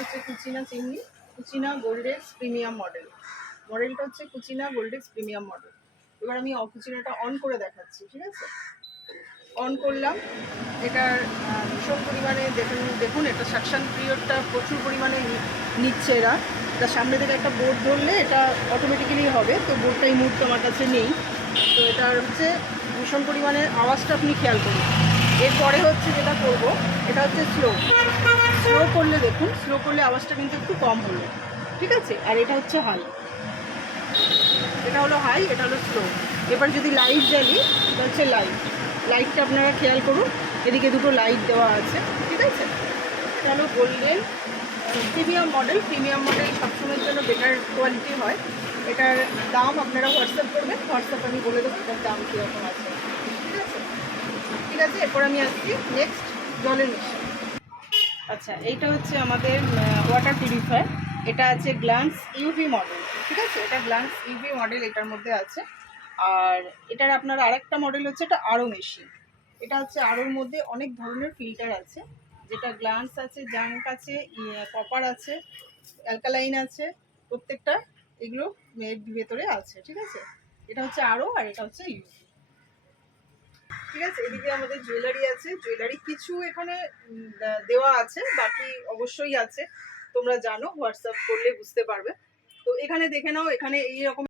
হচ্ছে Kutchina chimney, Kutchina Goldex premium model. মডেলটা হচ্ছে কুচিনা গোল্ডেক্স প্রিমিয়াম মডেল। এবার আমি কুচিনাটা অন করে দেখাচ্ছি, ঠিক আছে? অন করলাম। এটার ভীষণ পরিমাণে দেখুন এটা সাকশন পিরিয়ডটা প্রচুর পরিমাণে নিচ্ছে এরা। এটা সামনে থেকে একটা বোর্ড ধরলে এটা অটোমেটিক্যালি হবে, তো বোর্ডটা এই মুহূর্তে আমার কাছে নেই। তো এটার হচ্ছে ভীষণ পরিমাণে আওয়াজটা আপনি খেয়াল করুন। এরপরে হচ্ছে যেটা করব, এটা হচ্ছে স্লো। স্লো করলে দেখুন, স্লো করলে আওয়াজটা কিন্তু একটু কম হলো, ঠিক আছে? আর এটা হচ্ছে হাই, এটা হলো হাই, এটা হলো স্লো। এবার যদি লাইট জ্বালি, এটা হচ্ছে লাইট। লাইটটা আপনারা খেয়াল করুন, এদিকে দুটো লাইট দেওয়া আছে, ঠিক আছে? এটা হলো golden premium model. Premium model সবসময়ের জন্য বেটার কোয়ালিটি হয়। এটার দাম আপনারা হোয়াটসঅ্যাপ করবেন, হোয়াটসঅ্যাপ আমি বলে দেবো এটার দাম কীরকম আছে, ঠিক আছে? ঠিক আছে, এরপর আমি আসছি নেক্সট জলের মেশিন। আচ্ছা, এইটা হচ্ছে আমাদের ওয়াটার পিউরিফায়ার। এটা আছে গ্ল্যান্স ইউভি মডেল, ঠিক আছে? এটা গ্ল্যান্স ইউভি মডেল এটার মধ্যে আছে। আর এটার আপনার আরেকটা মডেল হচ্ছে এটা আরও মেশিন। এটা হচ্ছে আরোর মধ্যে অনেক ধরনের ফিল্টার আছে, যেটা গ্ল্যান্স আছে, জাঙ্ক আছে, কপার আছে, অ্যালকালাইন আছে, প্রত্যেকটা এগুলো ভেতরে আছে, ঠিক আছে? এটা হচ্ছে আরও, আর এটা হচ্ছে ইউভি, ঠিক আছে? এদিকে আমাদের জুয়েলারি আছে। জুয়েলারি কিছু এখানে দেওয়া আছে, বাকি অবশ্যই আছে, তোমরা জানো, হোয়াটসঅ্যাপ করলে বুঝতে পারবে। তো এখানে দেখে নাও, এখানে এইরকম